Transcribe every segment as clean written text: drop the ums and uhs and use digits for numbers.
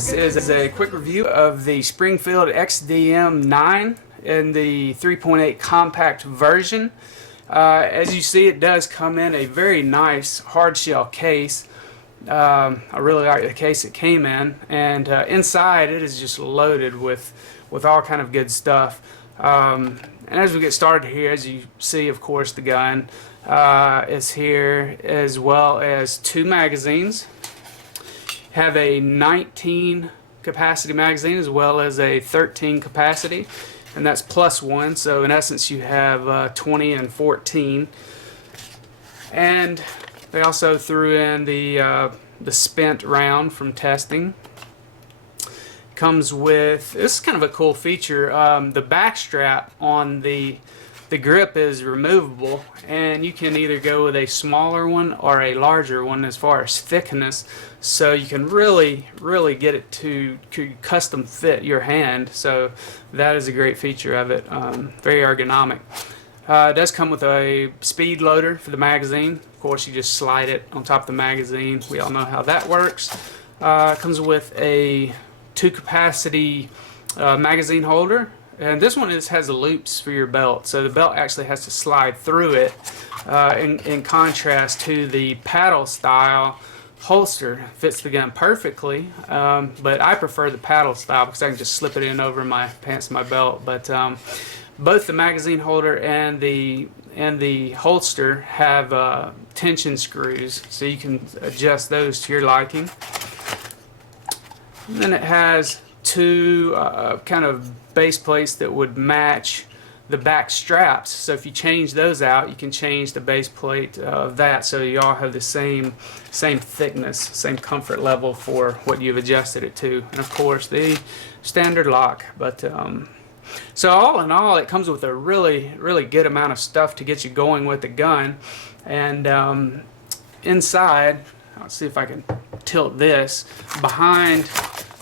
This is a quick review of the Springfield XDM 9 in the 3.8 compact version. As you see, it does come in a very nice hard shell case. I really like the case it came in, and inside it is just loaded with all kind of good stuff. And as we get started here, as you see, of course, the gun is here, as well as two magazines. Have a 19 capacity magazine as well as a 13 capacity, and that's +1, so in essence you have 20 and 14. And they also threw in the spent round from testing. Comes with, this is kind of a cool feature, the back strap on the grip is removable, and you can either go with a smaller one or a larger one as far as thickness, so you can really get it to custom fit your hand. So that is a great feature of it. Very ergonomic. It does come with a speed loader for the magazine. Of course, you just slide it on top of the magazine. We all know how that works. It comes with a 2 capacity magazine holder. And this one has the loops for your belt, so the belt actually has to slide through it, in contrast to the paddle style holster. Fits the gun perfectly, but I prefer the paddle style because I can just slip it in over my pants and my belt. But both the magazine holder and the holster have tension screws, so you can adjust those to your liking. And then it has two kind of base plates that would match the back straps, so if you change those out, you can change the base plate of that, so you all have the same thickness, same comfort level for what you've adjusted it to, and of course the standard lock. But so all in all, it comes with a really good amount of stuff to get you going with the gun. And inside, I'll see if I can tilt this, behind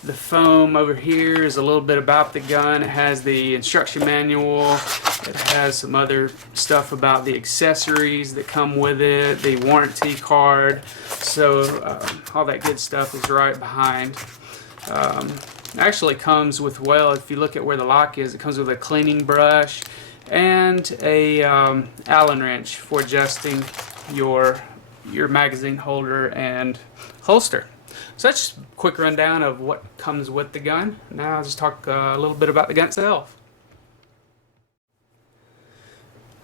the foam over here is a little bit about the gun. It has the instruction manual. It has some other stuff about the accessories that come with it, the warranty card. So all that good stuff is right behind. Actually comes with, well, if you look at where the lock is, it comes with a cleaning brush and a Allen wrench for adjusting your magazine holder and holster. So that's just a quick rundown of what comes with the gun. Now I'll just talk a little bit about the gun itself.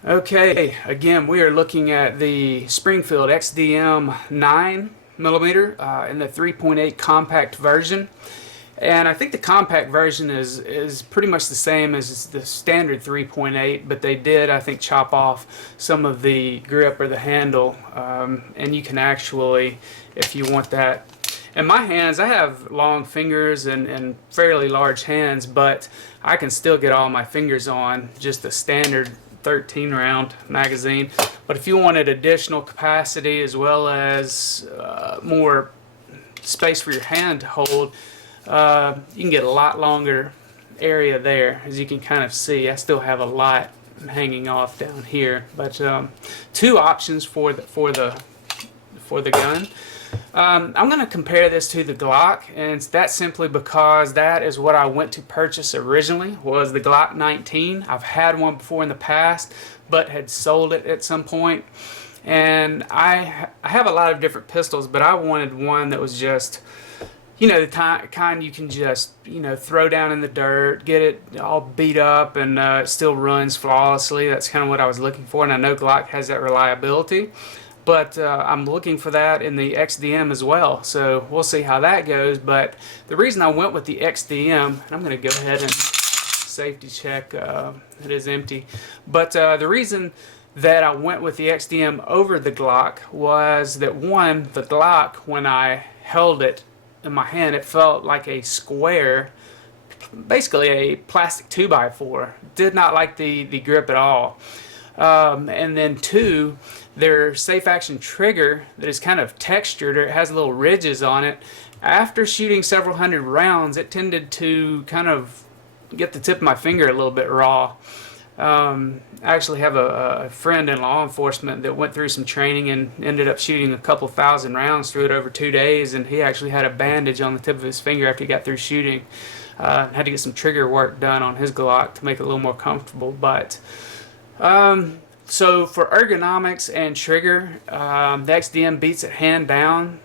Okay, again, we are looking at the Springfield XDM 9mm in the 3.8 compact version. And I think the compact version is pretty much the same as the standard 3.8, but they did, I think, chop off some of the grip or the handle, and you can actually, if you want that. In my hands, I have long fingers and fairly large hands, but I can still get all my fingers on just a standard 13 round magazine. But if you wanted additional capacity as well as more space for your hand to hold, you can get a lot longer area there. As you can kind of see, I still have a lot hanging off down here. But two options for the gun. I'm going to compare this to the Glock, and that's simply because that is what I went to purchase originally, was the Glock 19. I've had one before in the past, but had sold it at some point. And I have a lot of different pistols, but I wanted one that was just, you know, the kind you can just, you know, throw down in the dirt, get it all beat up, and it still runs flawlessly. That's kind of what I was looking for, and I know Glock has that reliability. But I'm looking for that in the XDM as well, so we'll see how that goes. But the reason I went with the XDM, and I'm going to go ahead and safety check, it is empty. But the reason that I went with the XDM over the Glock was that, one, the Glock, when I held it in my hand, it felt like a square, basically a plastic 2x4. Did not like the grip at all. And then two, their safe action trigger that is kind of textured, or it has little ridges on it. After shooting several hundred rounds, it tended to kind of get the tip of my finger a little bit raw. I actually have a friend in law enforcement that went through some training and ended up shooting a couple thousand rounds through it over 2 days, and he actually had a bandage on the tip of his finger after he got through shooting. Had to get some trigger work done on his Glock to make it a little more comfortable. But so for ergonomics and trigger, the XDM beats it hands down.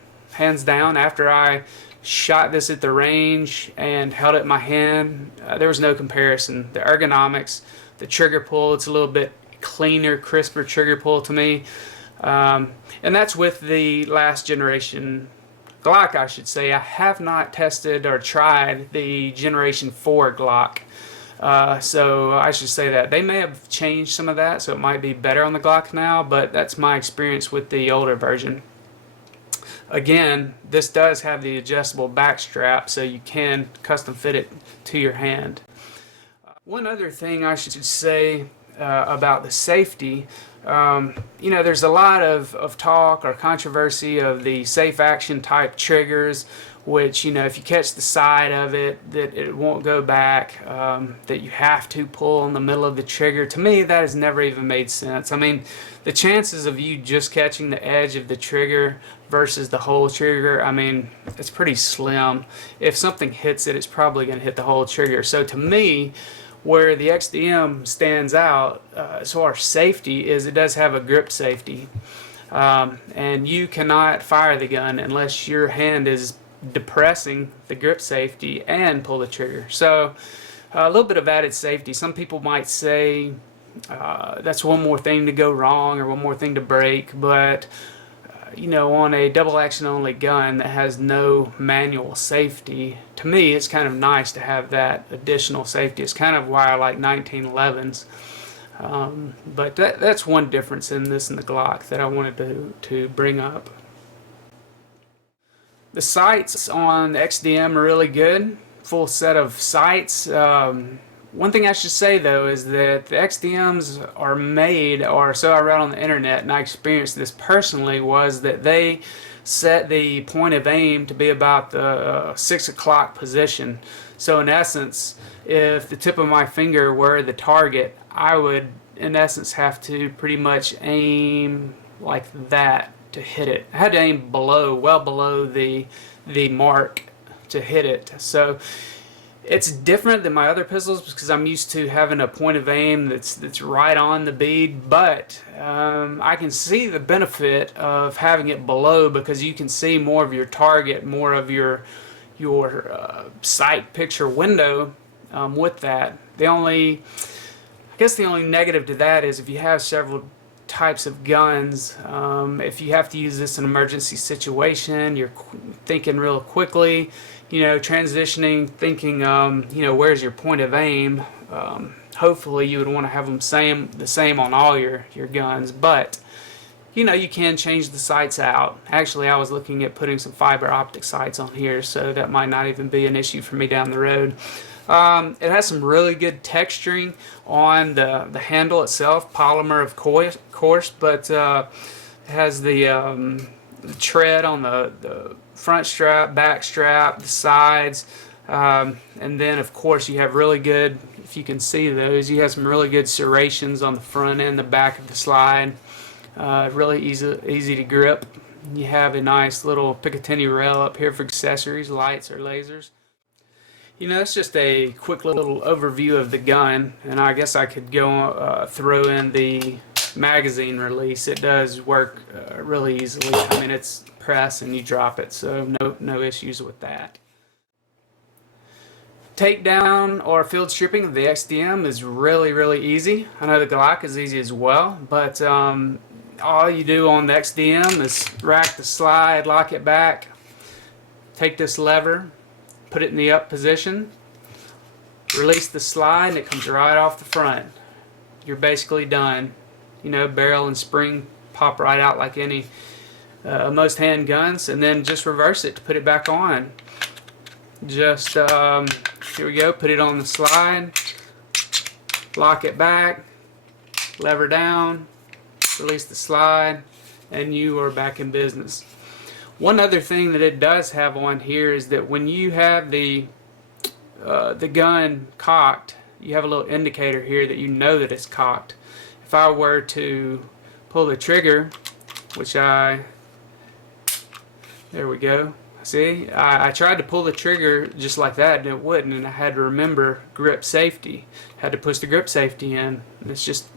After I shot this at the range and held it in my hand, there was no comparison. The ergonomics, the trigger pull, it's a little bit cleaner, crisper trigger pull to me. And that's with the last generation Glock, I should say. I have not tested or tried the Generation 4 Glock. So I should say that they may have changed some of that, so it might be better on the Glock now, but that's my experience with the older version. Again, this does have the adjustable back strap, so you can custom fit it to your hand. One other thing I should say about the safety, there's a lot of talk or controversy of the safe action type triggers, which, if you catch the side of it, that it won't go back, that you have to pull in the middle of the trigger. To me, that has never even made sense. I mean, the chances of you just catching the edge of the trigger versus the whole trigger, I mean, it's pretty slim. If something hits it, it's probably going to hit the whole trigger. So to me, where the XDM stands out as far as safety is it does have a grip safety. And you cannot fire the gun unless your hand is depressing the grip safety and pull the trigger. So a little bit of added safety. Some people might say that's one more thing to go wrong or one more thing to break, but on a double action only gun that has no manual safety, to me it's kind of nice to have that additional safety. It's kind of why I like 1911s. But that's one difference in this and the Glock that I wanted to bring up. The sights on the XDM are really good. Full set of sights. One thing I should say though is that the XDMs are made, or so I read on the internet, and I experienced this personally, was that they set the point of aim to be about the 6 o'clock position. So in essence, if the tip of my finger were the target, I would in essence have to pretty much aim like that to hit it. I had to aim below, well below the mark to hit it. So it's different than my other pistols because I'm used to having a point of aim that's right on the bead, but I can see the benefit of having it below because you can see more of your target, more of your sight picture window with that. I guess the only negative to that is if you have several types of guns, if you have to use this in an emergency situation, you're thinking real quickly, transitioning, thinking, where's your point of aim? Hopefully you would want to have them the same on all your guns, but you can change the sights out. Actually, I was looking at putting some fiber optic sights on here, so that might not even be an issue for me down the road. It has some really good texturing on the handle itself, polymer of course, but it has the tread on the front strap, back strap, the sides, and then of course you have really good, if you can see those, you have some really good serrations on the front and the back of the slide. Really easy to grip. You have a nice little Picatinny rail up here for accessories, lights or lasers. It's just a quick little overview of the gun, and I guess I could go throw in the magazine release. It does work really easily. I mean, it's press and you drop it, so no issues with that. Takedown or field stripping of the XDM is really easy. I know the Glock is easy as well, but all you do on the XDM is rack the slide, lock it back, take this lever, put it in the up position, release the slide, and it comes right off the front. You're basically done. Barrel and spring pop right out like any most handguns, and then just reverse it to put it back on. Just here we go, put it on the slide, lock it back, lever down, release the slide, and you are back in business. One other thing that it does have on here is that when you have the gun cocked you have a little indicator here that you know that it's cocked. If I were to pull the trigger, which there we go. See, I tried to pull the trigger just like that and it wouldn't, and I had to remember grip safety. Had to push the grip safety in. It's just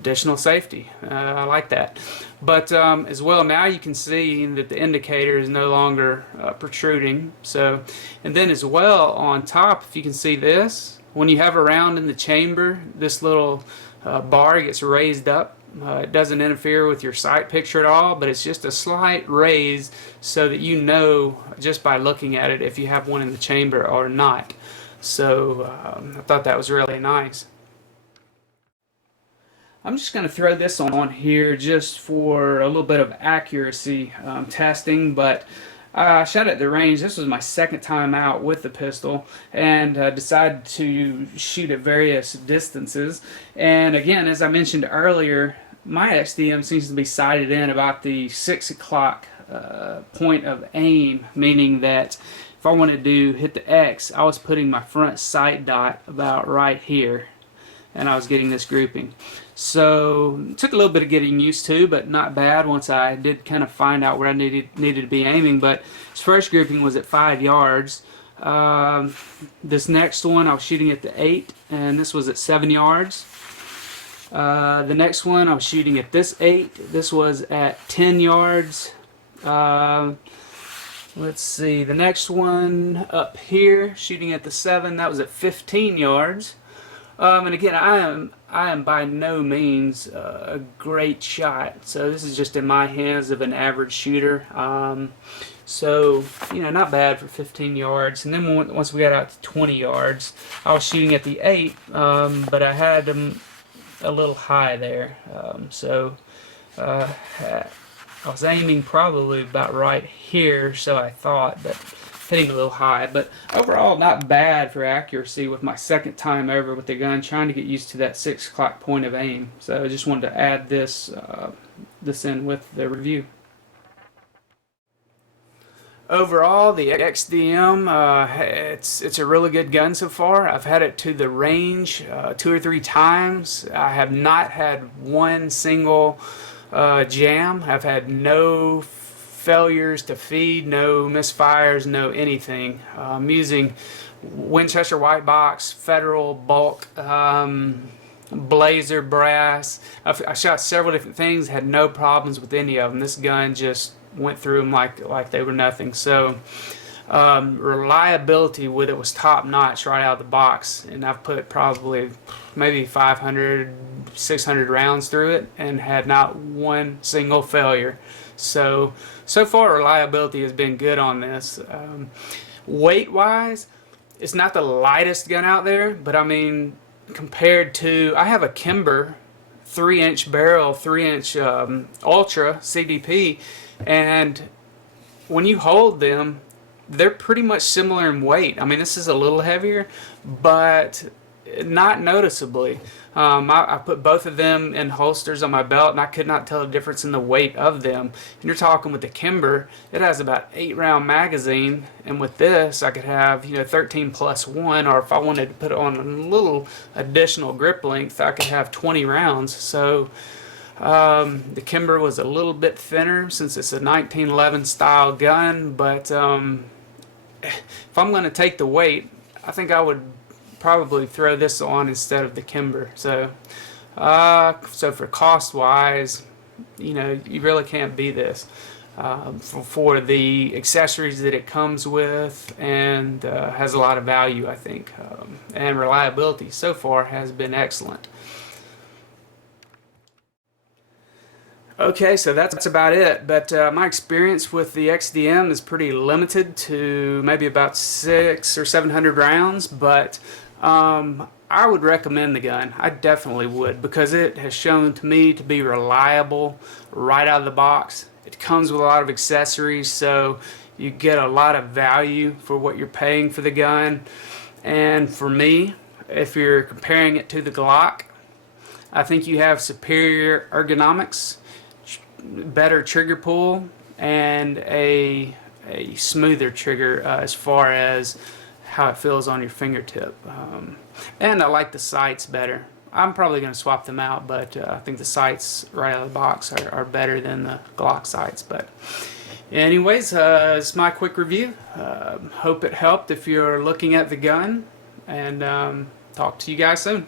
additional safety. I like that. But as well, now you can see that the indicator is no longer protruding. So, and then as well on top, if you can see this, when you have a round in the chamber, this little bar gets raised up. It doesn't interfere with your sight picture at all, but it's just a slight raise so that you know just by looking at it if you have one in the chamber or not. So I thought that was really nice. I'm just going to throw this on here just for a little bit of accuracy testing, but I shot at the range. This was my second time out with the pistol, and decided to shoot at various distances. And again, as I mentioned earlier, my XDM seems to be sighted in about the 6 o'clock point of aim, meaning that if I wanted to hit the X, I was putting my front sight dot about right here, and I was getting this grouping. So it took a little bit of getting used to, but not bad once I did kind of find out where I needed to be aiming. But this first grouping was at 5 yards. This next one I was shooting at the 8, and this was at 7 yards. The next one I was shooting at this 8. This was at 10 yards. Let's see, the next one up here, shooting at the 7, that was at 15 yards. And again, I am by no means a great shot, so this is just in my hands of an average shooter. So, you know, not bad for 15 yards. And then once we got out to 20 yards, I was shooting at the 8, but I had them a little high there. I was aiming probably about right here, so I thought, but hitting a little high. But overall, not bad for accuracy with my second time over with the gun, trying to get used to that 6 o'clock point of aim. So I just wanted to add this in with the review. Overall, the XDM, it's a really good gun so far. I've had it to the range 2 or 3 times. I have not had one single jam. I've had no failures to feed, no misfires, no anything. I'm using Winchester white box, Federal bulk, Blazer brass. I shot several different things, had no problems with any of them. This gun just went through them like they were nothing. So reliability with it was top notch right out of the box, and I've put probably maybe 500, 600 rounds through it and had not one single failure. So far reliability has been good on this. Weight wise, it's not the lightest gun out there, but I mean, compared to, I have a Kimber 3-inch barrel, 3-inch Ultra CDP, and when you hold them, they're pretty much similar in weight. I mean, this is a little heavier, but not noticeably. I put both of them in holsters on my belt, and I could not tell the difference in the weight of them. And you're talking with the Kimber, it has about 8-round magazine, and with this I could have 13 plus 1, or if I wanted to put on a little additional grip length, I could have 20 rounds. So the Kimber was a little bit thinner since it's a 1911 style gun, but if I'm going to take the weight, I think I would probably throw this on instead of the Kimber. So for cost wise, you really can't beat this for the accessories that it comes with, and has a lot of value, I think, and reliability so far has been excellent. Okay, so that's about it, but my experience with the XDM is pretty limited to maybe about 600 or 700 rounds, but I would recommend the gun. I definitely would, because it has shown to me to be reliable right out of the box. It comes with a lot of accessories, so you get a lot of value for what you're paying for the gun. And for me, if you're comparing it to the Glock, I think you have superior ergonomics, better trigger pull, and a smoother trigger as far as how it feels on your fingertip. And I like the sights better. I'm probably going to swap them out, but I think the sights right out of the box are better than the Glock sights. But anyways, it's my quick review. Hope it helped if you're looking at the gun, and talk to you guys soon.